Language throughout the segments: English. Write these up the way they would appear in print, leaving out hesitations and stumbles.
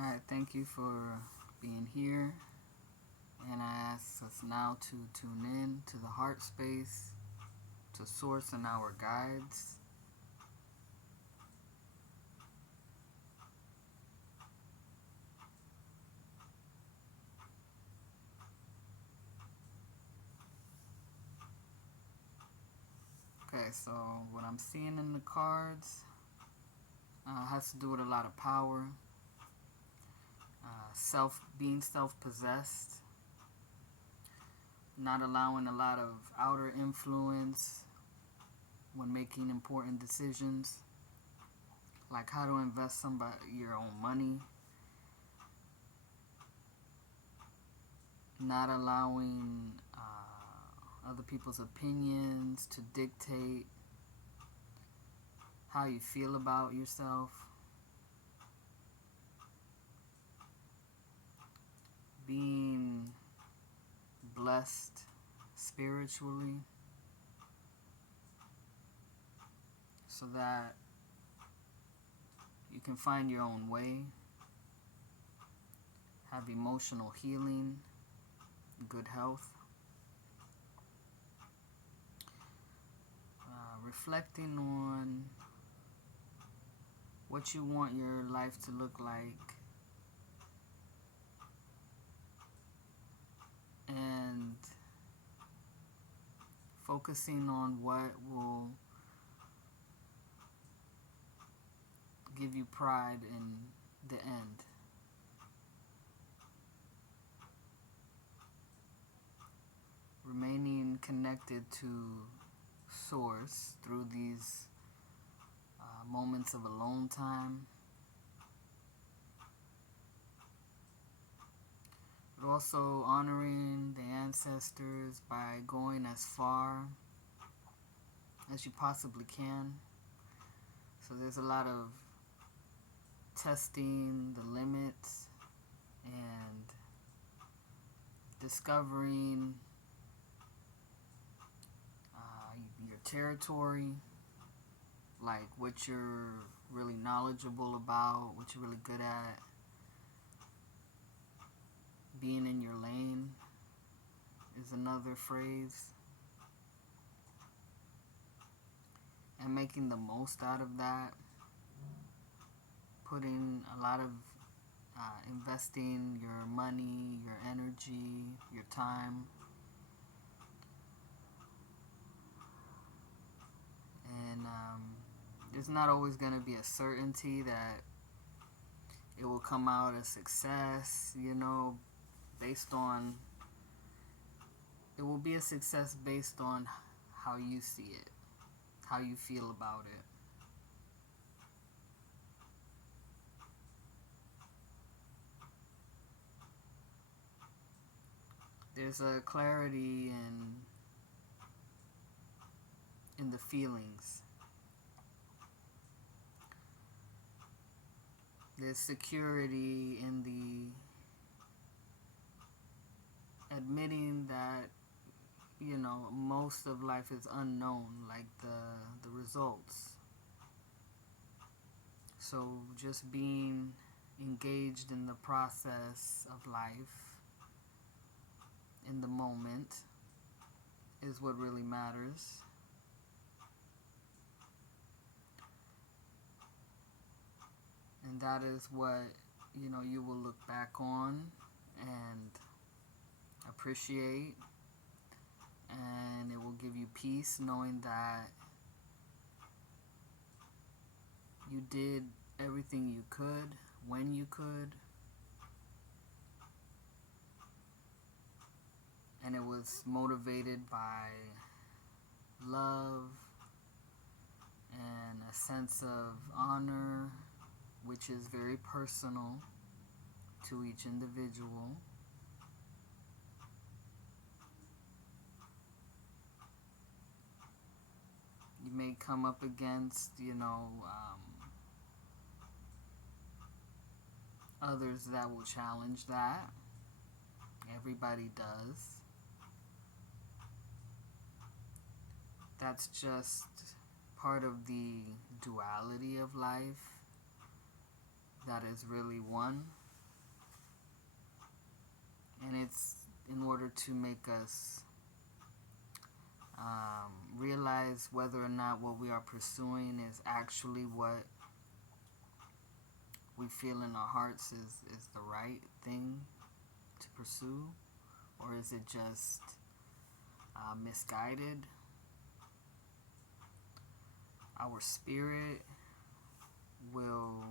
Alright, thank you for being here. And I ask us now to tune in to the heart space, to Source and our guides. Okay, so what I'm seeing in the cards has to do with a lot of power, being self-possessed, not allowing a lot of outer influence when making important decisions, like how to invest your own money, not allowing other people's opinions to dictate how you feel about yourself, being blessed spiritually so that you can find your own way, have emotional healing, good health, reflecting on what you want your life to look like, and focusing on what will give you pride in the end. Remaining connected to Source through these moments of alone time, but also honoring the ancestors by going as far as you possibly can. So there's a lot of testing the limits and discovering your territory, like what you're really knowledgeable about, what you're really good at, being in your lane is another phrase, and making the most out of that, putting a lot of investing your money, your energy, your time, and there's not always going to be a certainty that it will come out a success, based on, it will be a success based on how you see it, how you feel about it. There's a clarity in the feelings. There's security in the admitting that most of life is unknown, like the results. So just being engaged in the process of life in the moment is what really matters. And that is what you will look back on and appreciate, and it will give you peace knowing that you did everything you could when you could, and it was motivated by love and a sense of honor, which is very personal to each individual. You may come up against, others that will challenge that. Everybody does. That's just part of the duality of life that is really one. And it's in order to make us realize whether or not what we are pursuing is actually what we feel in our hearts is the right thing to pursue, or is it just misguided. Our spirit will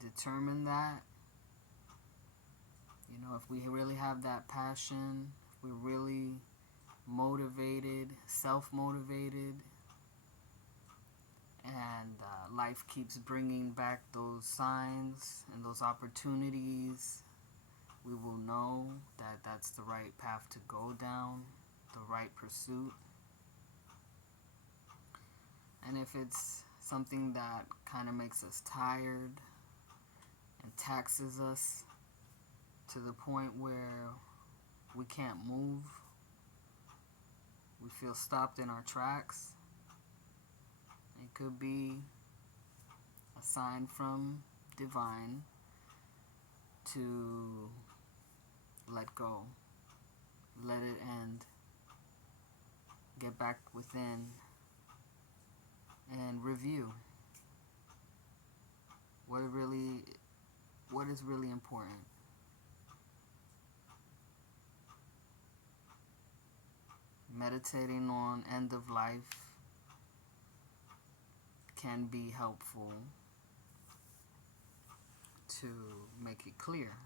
determine that. You know, if we really have that passion, if we're really motivated, self-motivated, and life keeps bringing back those signs and those opportunities, we will know that that's the right path to go down, the right pursuit. And if it's something that kind of makes us tired and taxes us to the point where we can't move, we feel stopped in our tracks, it could be a sign from divine to let go, let it end, get back within, and review what is really important. Meditating on end of life can be helpful to make it clear.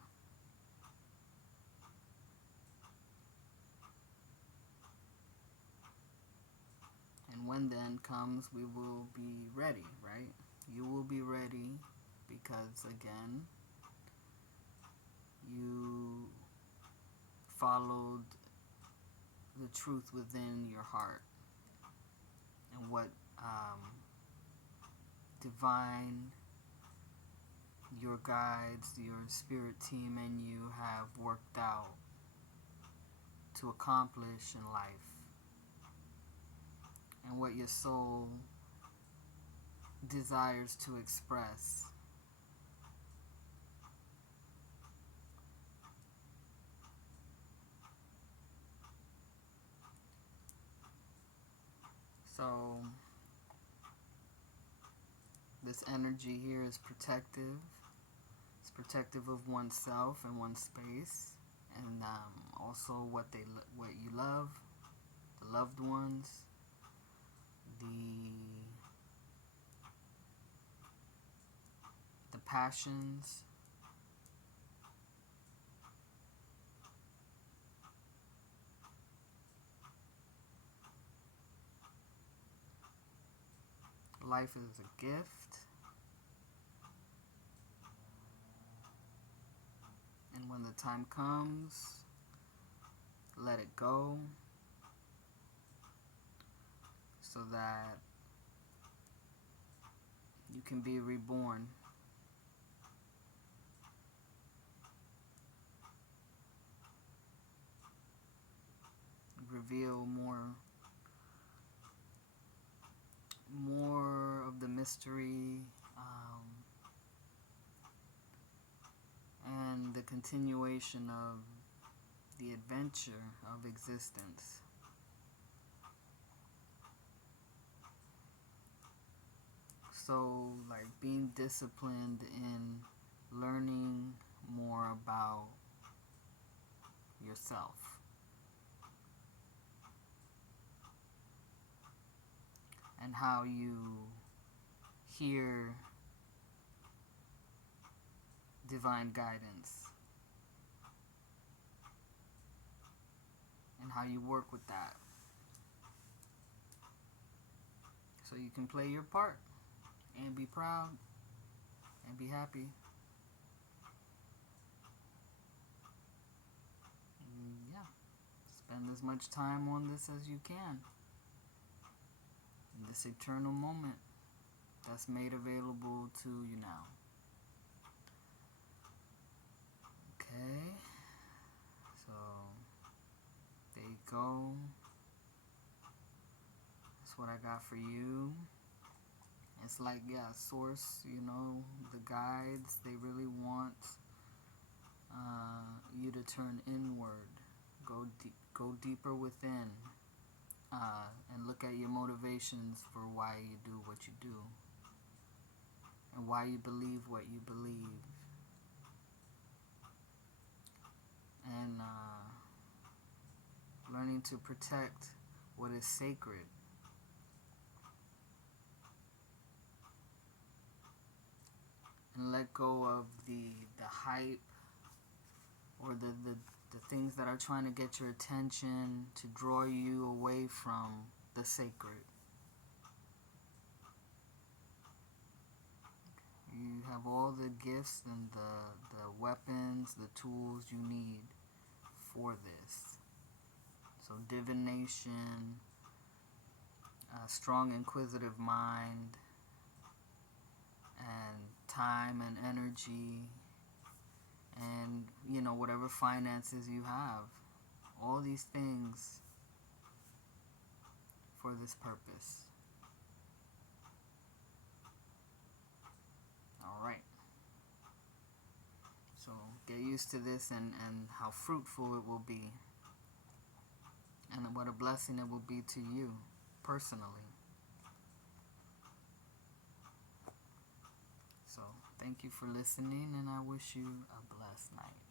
And when the end comes, we will be ready, right? You will be ready because, again, you followed the truth within your heart and what divine, your guides, your spirit team, and you have worked out to accomplish in life, and what your soul desires to express. So this energy here is protective. It's protective of oneself and one's space, and also what you love, the loved ones, the passions. Life is a gift, and when the time comes, let it go so that you can be reborn. Reveal more of the mystery and the continuation of the adventure of existence. So, like, being disciplined in learning more about yourself. And how you hear divine guidance. And how you work with that. So you can play your part and be proud and be happy. And yeah, spend as much time on this as you can. In this eternal moment that's made available to you now. Okay, so there you go. That's what I got for you. It's like, yeah, source, you know, the guides, they really want you to turn inward, go deeper within, and look at your motivations for why you do what you do, and why you believe what you believe, and learning to protect what is sacred. And let go of the hype or the things that are trying to get your attention to draw you away from the sacred. You have all the gifts and the weapons, the tools you need for this. So divination, a strong inquisitive mind, and time and energy, and whatever finances you have, all these things for this purpose. All right, so get used to this, and how fruitful it will be, and what a blessing it will be to you personally. So thank you for listening, and I wish you a blessed night.